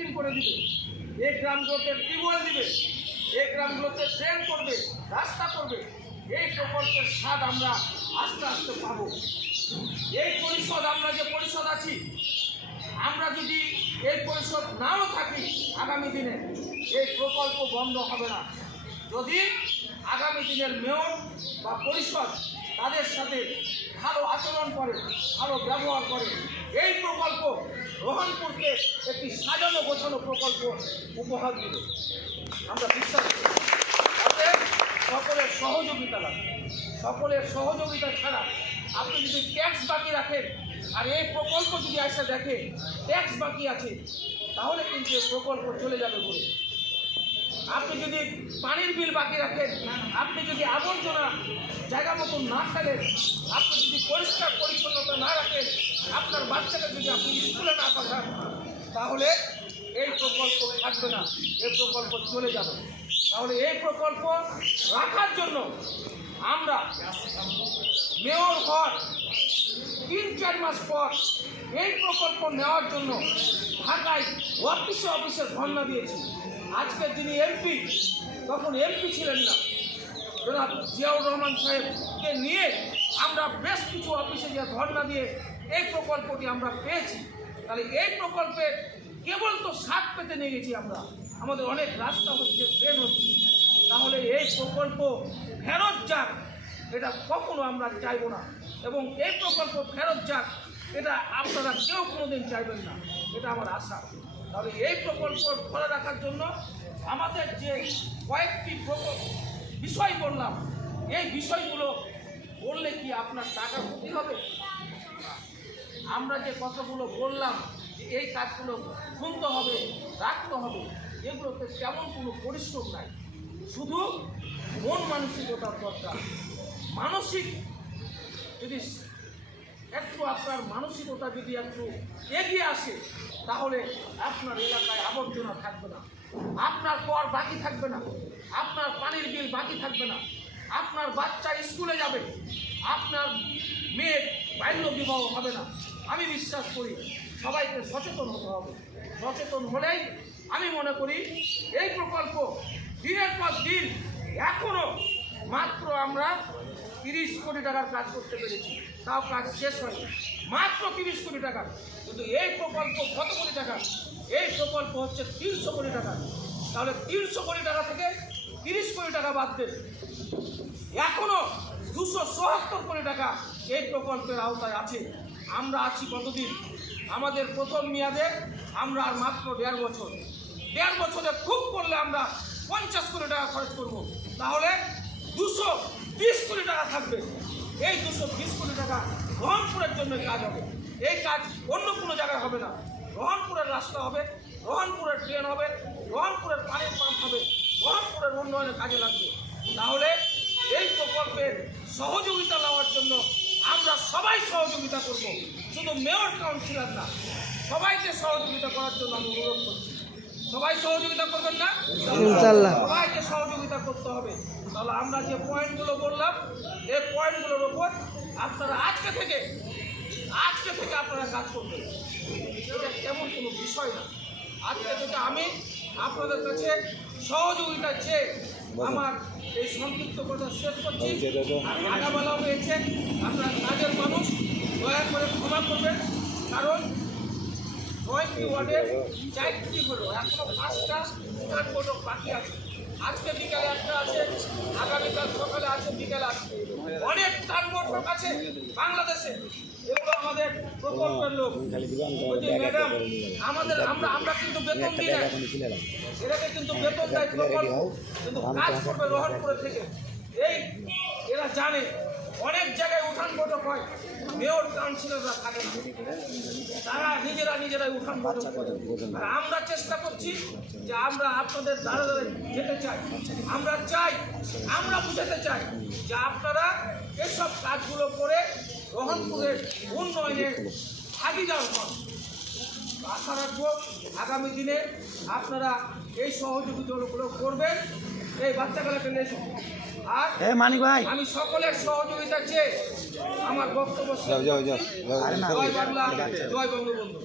Latrine করে দিবে, এই গ্রামগুলোতে টিউবওয়েল দিবে, এই গ্রামগুলোতে ট্রেন করবে, রাস্তা করবে। এই প্রকল্পের স্বাদ আমরা আস্তে আস্তে পাবো। এই পরিষদ, আমরা যে পরিষদ আছি, আমরা যদি এই পরিষদ নাও থাকি, আগামী দিনে এই প্রকল্প বন্ধ হবে না। যদি আগামী দিনের মেয়র বা পরিষদ তাদের সাথে ভালো আচরণ করে, ভালো ব্যবহার করে, এই প্রকল্প রোহনপুরকে একটি সাজানো গোছানো প্রকল্প উপহার দেবে, আমরা বিশ্বাস করি। অতএব সকলের সহযোগিতা লাগে। সকলের সহযোগিতা ছাড়া আপনি যদি ট্যাক্স বাকি রাখেন আর এই প্রকল্প যদি এসে দেখে ট্যাক্স বাকি আছে, তাহলে কিন্তু এই প্রকল্প চলে যাবে বলে। আপনি যদি পানির বিল বাকি রাখেন, আপনি যদি আবর্জনা জায়গা মতন না ফেলেন, আপনি যদি পরিষ্কার পরিচ্ছন্নতা না রাখেন, আপনার বাচ্চাকে যদি আপনি স্কুলে না পাঠান, তাহলে এই প্রকল্প থাকবে না, এই প্রকল্প চলে যাবে। তাহলে এই প্রকল্প রাখার জন্য আমরা মেয়র হওয়ার 3-4 মাস পর এই প্রকল্প নেওয়ার জন্য ঢাকায় অফিসে অফিসে ধর্ণা দিয়েছি। আজকের যিনি এমপি, তখন এমপি ছিলেন না, জনাব জিয়াউর রহমান সাহেবকে নিয়ে আমরা বেশ কিছু অফিসে যে ধর্ণা দিয়ে এই প্রকল্পটি আমরা পেয়েছি। তাহলে এই প্রকল্পে কেবল তো স্বাদ পেতে নিয়ে গেছি আমরা, আমাদের অনেক রাস্তা হচ্ছে, ট্রেন হচ্ছে। তাহলে এই প্রকল্প ফেরত যাক, এটা কখনো আমরা চাইব না। এবং এই প্রকল্প ফেরত যাক, এটা আপনারা কেউ কোনোদিন চাইবেন না, এটা আমার আশা। তাহলে এই প্রকল্প ধরে রাখার জন্য আমাদের যে কয়েকটি বিষয় বললাম, এই বিষয়গুলো বললে কি আপনার টাকা ক্ষতি হবে? আমরা যে কথাগুলো বললাম, এই কাজগুলো শুনতে হবে, রাখতে হবে, এগুলোতে তেমন কোনো পরিশ্রম নাই, শুধু মন মানসিকতার দরকার। মানসিক যদি একটু আপনার মানসিকতা যদি একটু এগিয়ে আসে, তাহলে আপনার এলাকায় আবর্জনা থাকবে না, আপনার কর বাকি থাকবে না, আপনার পানির বিল বাকি থাকবে না, আপনার বাচ্চা স্কুলে যাবে, আপনার মেয়ের বাল্য বিবাহ হবে না। আমি বিশ্বাস করি সবাইকে সচেতন হতে হবে। সচেতন হলেই আমি মনে করি এই প্রকল্প দিনের পর দিন, এখনও মাত্র আমরা 30 কোটি টাকার কাজ করতে পেরেছি, তাও কাজ শেষ হয়নি, মাত্র 30 কোটি টাকা। কিন্তু এই প্রকল্প কত কোটি টাকা? এই প্রকল্প হচ্ছে 300 কোটি টাকা। তাহলে 300 কোটি টাকা থেকে 30 কোটি টাকা বাদ দেন, এখনও 277 কোটি টাকা এই প্রকল্পের আওতায় আছে। আমরা আছি কতদিন? আমাদের প্রথম মেয়াদে আমরা আর মাত্র 1.5 বছর। 1.5 বছরে খুব করলে আমরা 50 কোটি টাকা খরচ করব, তাহলে 220 কোটি টাকা থাকবে। এই 220 কোটি টাকা রোহনপুরের জন্য কাজ হবে। এই কাজ অন্য কোনো জায়গায় হবে না। রোহনপুরের রাস্তা হবে, রোহনপুরের ট্রেন হবে, রোহনপুরের পানির পাম্প হবে, রোহনপুরের উন্নয়নের কাজে লাগবে। তাহলে এই প্রকল্পের সহযোগিতা নেওয়ার জন্য আমরা সবাই সহযোগিতা করব, শুধু মেয়র কাউন্সিলর না, সবাইকে সহযোগিতা করার জন্য আমি অনুরোধ করছি। সবাই সহযোগিতা করবেন না? ইনশাআল্লাহ সবাইকে সহযোগিতা করতে হবে। তাহলে আমরা যে পয়েন্টগুলো বললাম, এই পয়েন্টগুলোর উপর আপনারা আজকে থেকে আপনারা কাজ করবেন। এটা তেমন কোনো বিষয় না। আজকে থেকে আমি আপনাদের কাছে সহযোগিতা চেয়ে আমার এই সংক্ষিপ্ত কথা শেষ করছি। আগাবেলাও হয়েছে, আপনার কাজের মানুষ, দয়া করে ক্ষমা করবেন, কারণ 9টি ওয়ার্ডের 4টি হলো, এখনো 5টা ট্রান্সপোর্ট বাকি আছে। আজকে বিকালে একটা আছে, আগামীকাল সকালে আছে, বিকালে আছে, অনেক ট্রান্সপোর্ট আছে বাংলাদেশে। এগুলো আমাদের প্রকল্পের লোক। ম্যাডাম, আমাদের আমরা কিন্তু বেতন দিই না, এটাকে কিন্তু বেতন দেয় প্রকল্প, কিন্তু কাজ করবে রোহনপুরে থেকে। এই এরা জানে অনেক জায়গায় উঠান বৈঠক হয়, মেয়র কাউন্সিলররা থাকেন, তারা নিজেরাই উঠান বৈঠক করে। আর আমরা চেষ্টা করছি যে আমরা আপনাদের দ্বারা যেতে চাই, আমরা বুঝাতে চাই যে আপনারা এসব কাজগুলো করে রোহনপুরের উন্নয়নের ভাগিদার হন। আশা রাখবো আগামী দিনে আপনারা এই সহযোগিতাগুলো করবেন। এই বাচ্চাগুলোকে নিয়ে এসো। আর মানিক ভাই, আমি সকলের সহযোগিতা চেয়ে আমার বক্তব্য জয় বাংলা, জয় বঙ্গবন্ধু।